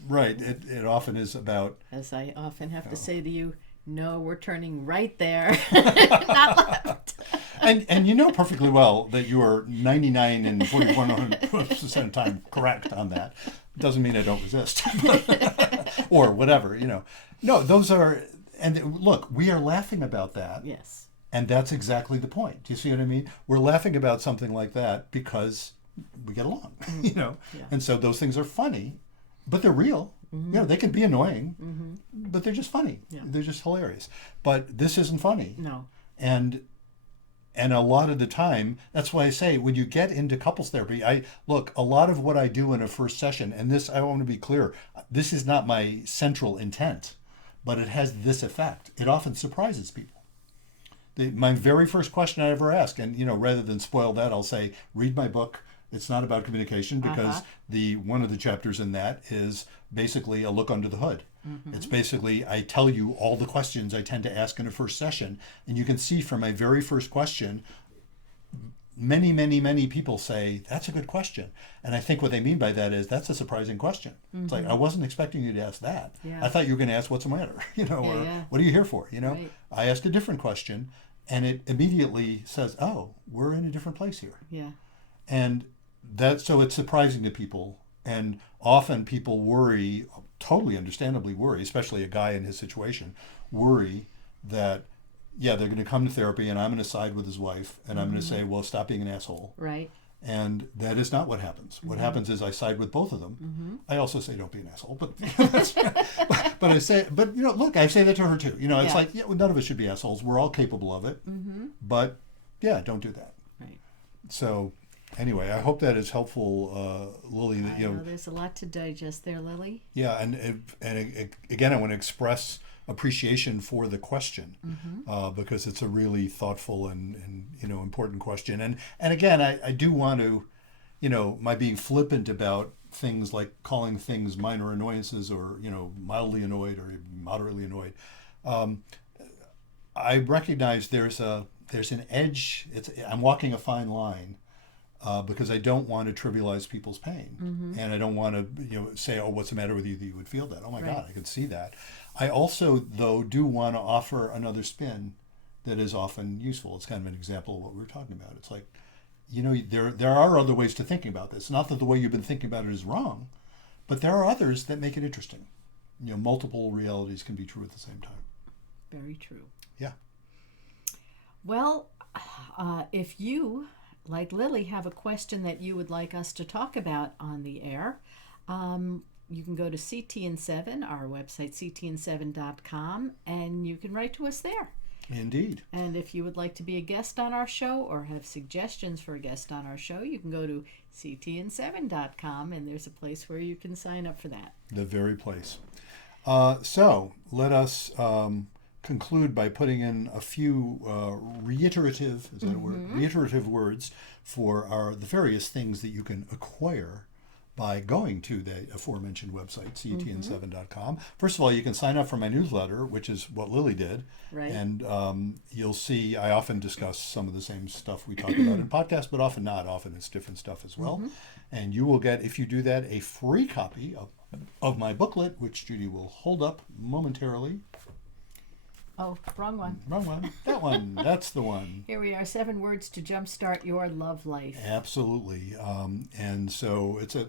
right, it often is about. As I often have to say to you, no, we're turning right there, not left. And you know perfectly well that you are 99 and 41% of the time correct on that. Doesn't mean I don't resist. Or whatever, No, those are, and look, we are laughing about that. Yes. And that's exactly the point. Do you see what I mean? We're laughing about something like that because we get along, Yeah. And so those things are funny, but they're real. They can be annoying, but they're just funny. Yeah. They're just hilarious. But this isn't funny. No. And a lot of the time, that's why I say, when you get into couples therapy, a lot of what I do in a first session, and this, I want to be clear, this is not my central intent, but it has this effect. It often surprises people. My very first question I ever ask, and rather than spoil that, I'll say, read my book. It's not about communication, because one of the chapters in that is basically a look under the hood. It's basically, I tell you all the questions I tend to ask in a first session, and you can see from my very first question, many, many, many people say, that's a good question. And I think what they mean by that is, that's a surprising question. It's like, I wasn't expecting you to ask that. Yeah. I thought you were going to ask, what's the matter? What are you here for? Right. I asked a different question, and it immediately says, oh, we're in a different place here. Yeah. And so it's surprising to people. And often people worry, totally understandably worry, especially a guy in his situation, worry that, they're going to come to therapy and I'm going to side with his wife and I'm going to say, well, stop being an asshole. Right. And that is not what happens. What happens is I side with both of them. I also say, don't be an asshole. But I say, look, I say that to her too. It's like, none of us should be assholes. We're all capable of it. But don't do that. Right. So anyway, I hope that is helpful, Lily. That I know there's a lot to digest there, Lily. Yeah, and again, I want to express appreciation for the question, because it's a really thoughtful and important question. And again, I do want to, my being flippant about things like calling things minor annoyances or mildly annoyed or moderately annoyed. I recognize there's an edge. I'm walking a fine line. Because I don't want to trivialize people's pain, and I don't want to, say, "Oh, what's the matter with you that you would feel that?" Oh my God, I can see that. I also, though, do want to offer another spin that is often useful. It's kind of an example of what we were talking about. It's like, there are other ways to thinking about this. Not that the way you've been thinking about it is wrong, but there are others that make it interesting. Multiple realities can be true at the same time. Very true. Yeah. Well, if you, like Lily, have a question that you would like us to talk about on the air, you can go to CTN7, our website, ctn7.com, and you can write to us there. Indeed. And if you would like to be a guest on our show or have suggestions for a guest on our show, you can go to ctn7.com, and there's a place where you can sign up for that. The very place. So let us conclude by putting in a few reiterative, is that a word? Reiterative words for the various things that you can acquire by going to the aforementioned website, ctn7.com. First of all, you can sign up for my newsletter, which is what Lily did. Right. And you'll see I often discuss some of the same stuff we talk about in podcasts, but often not. Often it's different stuff as well. And you will get, if you do that, a free copy of my booklet, which Judy will hold up momentarily. Oh, wrong one. Wrong one. That one. That's the one. Here we are, 7 words to jumpstart your love life. Absolutely. And so it's a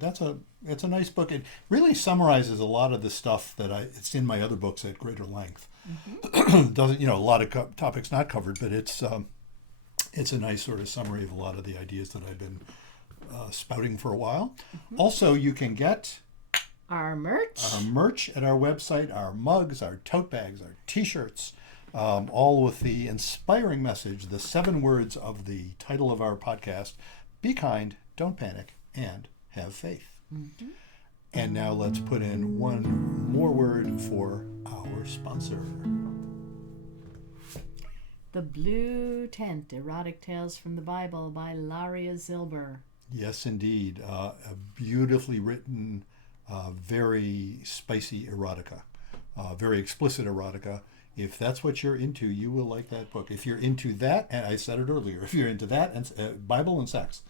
nice book. It really summarizes a lot of the stuff that it's in my other books at greater length. Doesn't, a lot of topics not covered, but it's a nice sort of summary of a lot of the ideas that I've been spouting for a while. Also, you can get our merch at our website, our mugs, our tote bags, our t-shirts, all with the inspiring message, the 7 words of the title of our podcast: be kind, don't panic, and have faith. And now let's put in one more word for our sponsor. The Blue Tent, Erotic Tales from the Bible by Laria Zilber. Yes, indeed. A beautifully written, very spicy erotica, very explicit erotica. If that's what you're into, you will like that book. If you're into that, and I said it earlier, if you're into that and Bible and sex,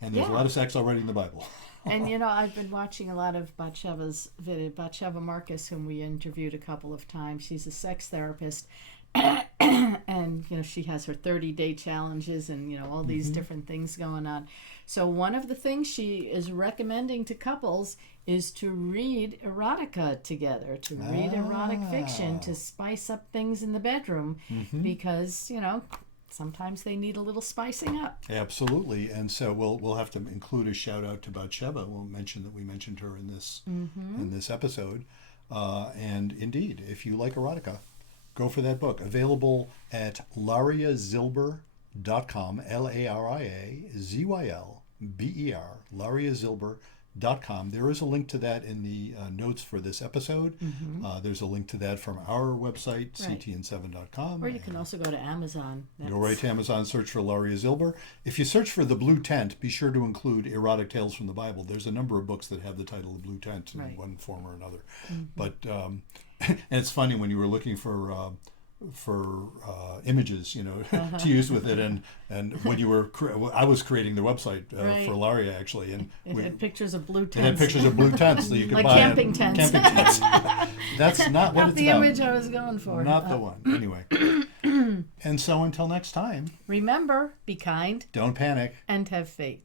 and there's a lot of sex already in the Bible. And I've been watching a lot of Batsheva's video. Bathsheba Marcus, whom we interviewed a couple of times, she's a sex therapist, and she has her 30-day challenges and all these different things going on. So one of the things she is recommending to couples is to read erotica together, to read erotic fiction, to spice up things in the bedroom, because sometimes they need a little spicing up. Absolutely. And so we'll have to include a shout out to Bathsheba. We'll mention that we mentioned her in this episode. And indeed, if you like erotica, go for that book. Available at lariazilber.com, LARIAZYLBER, lariazilber.com. There is a link to that in the notes for this episode. There's a link to that from our website, ctn7.com. Or you can also go to Amazon. Go right to Amazon, search for Laria Zilber. If you search for The Blue Tent, be sure to include Erotic Tales from the Bible. There's a number of books that have the title The Blue Tent in one form or another. But and it's funny when you were looking for images, to use with it, and when you were, I was creating the website for Laria actually, and it had pictures of blue tents. It had pictures of blue tents that you could like buy. Camping tents. Camping tents. That's not what not it's the about. image I was going for. Not the one. Anyway. And so until next time. Remember, be kind. Don't panic. And have faith.